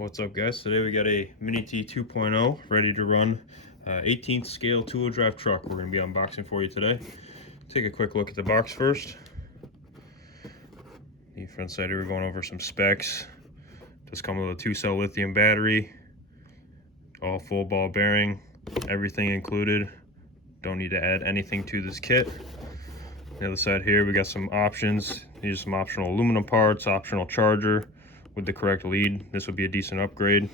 What's up, guys? Today we got a Mini T 2.0 ready to run 18th scale two-wheel drive truck. We're going to be unboxing for you today. Take a quick look at the box first. The front side here, we're going over some specs. Does come with a 2-cell lithium battery, all full ball bearing, everything included. Don't need to add anything to this kit. The other side here, we got some options. These are some optional aluminum parts, optional charger with the correct lead. This would be a decent upgrade.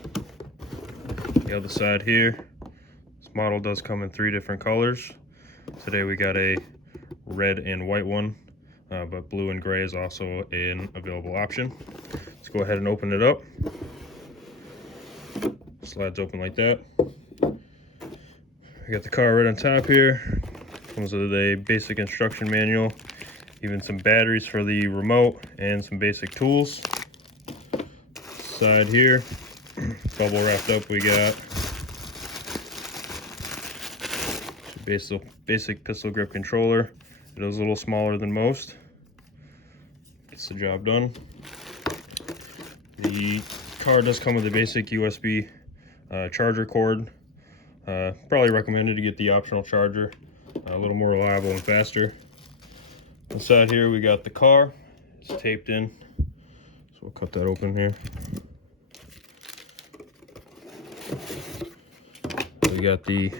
The other side here, this model does come in 3 different colors. Today we got a red and white one, but blue and gray is also an available option. Let's go ahead and open it up. Slides open like that. We got the car right on top here. Comes with a basic instruction manual, even some batteries for the remote and some basic tools. Side here, bubble wrapped up, we got basic pistol grip controller. It is a little smaller than most. Gets the job done. The car does come with a basic USB charger cord. Probably recommended to get the optional charger, a little more reliable and faster. Inside here we got the car. It's taped in, so we'll cut that open here. We got the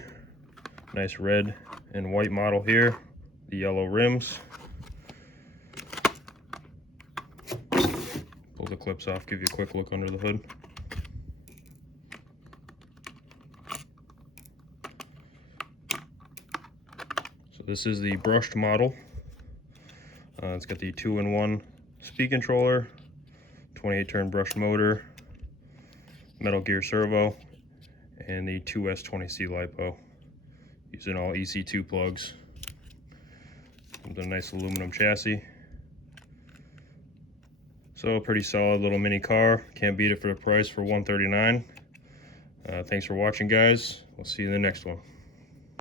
nice red and white model here, the yellow rims. Pull the clips off, give you a quick look under the hood. So this is the brushed model. It's got the 2-in-1 speed controller, 28-turn brushed motor, metal gear servo, and the 2S20C LiPo, using all EC2 plugs. With a nice aluminum chassis. So a pretty solid little mini car. Can't beat it for the price for $139. Thanks for watching, guys. We'll see you in the next one.